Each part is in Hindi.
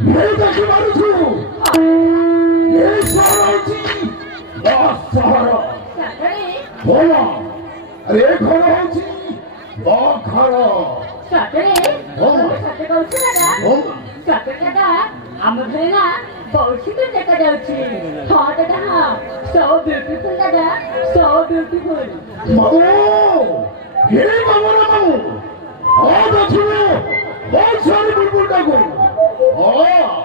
ये देखि मारुछु ये सहरची सहर बोला अरे घर होची घर सतरे सत्य कहूँ दादा सत्य दादा आम घरे ना बहुत सुंदर देखा जाउछि हाँ दादा हाँ so beautiful दादा so beautiful मामू ये मामू ना मामू हाँ देखिए बहुत सारी बुलबुल डाको हाँ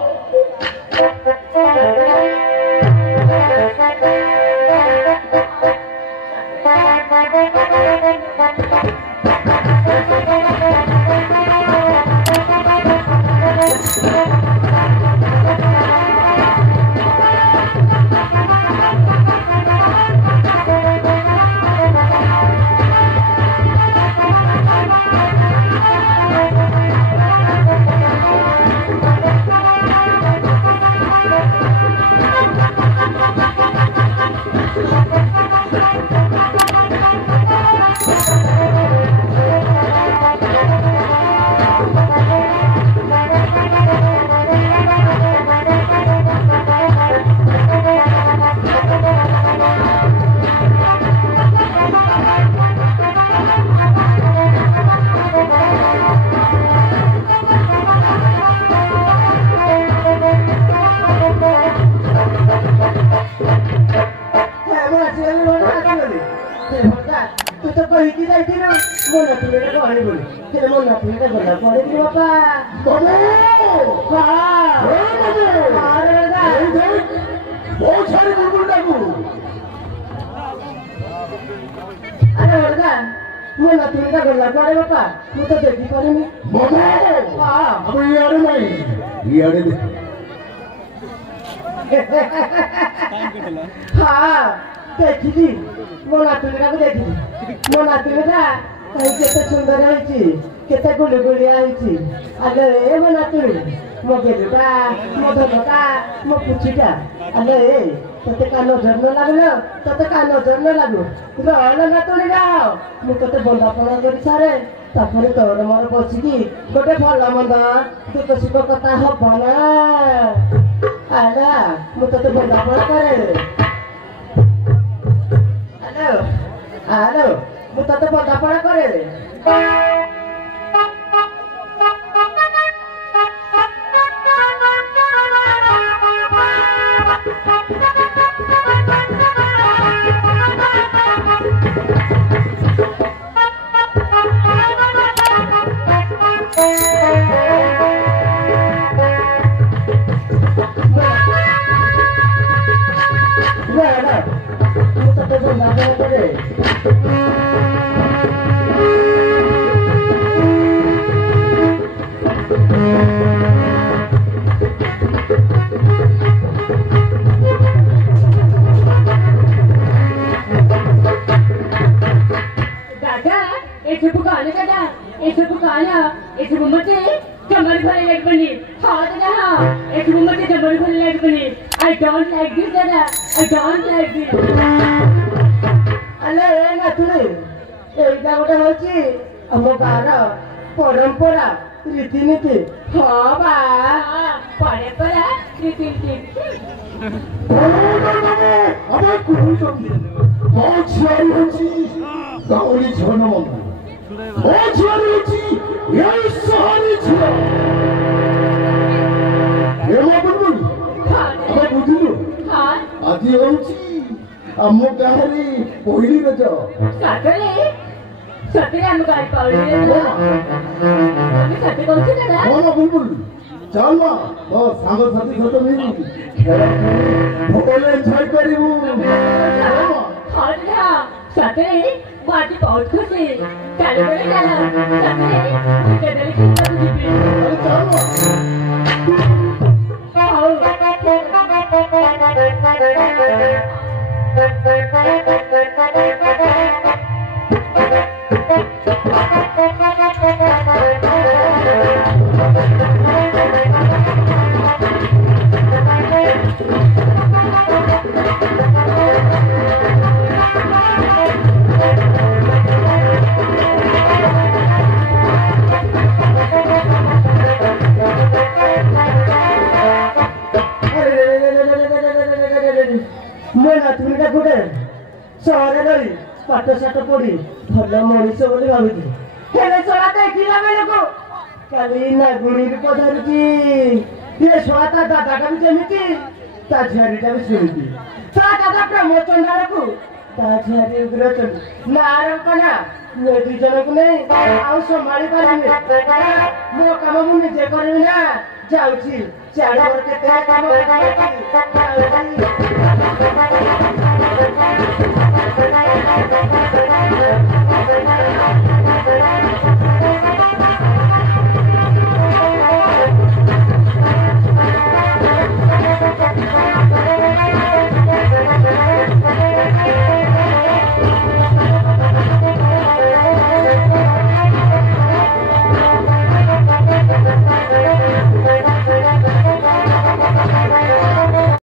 हाँ देखी मो नातुणीटा को देखी मो नातुणीटा कहीं केते सुंदर होइछि केते गुली गुली आइछि अले ए मो नातुणी मो गेलुटा मो धनटा मो पुछिटा अले ए तते कानो झरन लागलो तते कानो झरन लागो रहल नातुणी राव मु तते बंदापना करि सारे तापरे तोर मोर बसिकी गोटे भला मंद दुख सुख कथा हबो ना आला मु तते बंदापना करे हेलो हेलो मु तते बंदापना करे I don't like this, Dada. I don't like this. अले नाथुनी एइटा गोटे होची हम गार परंपरा रीतिनीति हाँ बा परंपरा रीतिनीति अबे कुहुचंदी बहुत सारी होची गाउली झोन मन बहुत सारी होची यही सहानी छिया ये बुलबुल अबे बुझिलु हाँ आदि होची हम गाहरी पहिली रज सतरे सतरे हम गाय पाउली रज हमें सतरे कहूँ दादा बोला बुलबुल चल ना तो सांग साथी सहित नहीं खेल भोले एंजॉय करिवु हाँ दादा सतरे वो आज बहुत खुशी चल बोले चलो सतरे केदली कितना तुझी भी अरे चल ନାତୁଣୀଟା ଗୋଟେ ସହରରେ ରହି ପାଠଶାଠ ପଢି ଭଲ ମଣିଷ ବୋଲି ଭାବୁଛି ହେଲେ ଶଳା ଦେଖିଲା ବେଳକୁ କାଲି ନାଗୁଣୀ ରୂପ ଧରୁଛି ଇଏ ଶଳା ତା ଦାଦାଟା ବି ଯେମିତି ତା ଝିଆରୀଟା ବି ସେମିତି ତା ଦାଦା ପ୍ରେମଚଣ୍ଡାଳକୁ ତା ଝିଆରୀ ଉଗ୍ରଚଣ୍ଡୀ ନାର କନା ମୁଁ ଦୁଇ ଜଣକୁ ନେଇ ଆଉ ସମ୍ଭାଳି ପାରିବି ମୋ କାମ ମୁଁ ନିଜେ କରିବି ନା ଯାଉଛି ଚାଳ କେତେ କାମ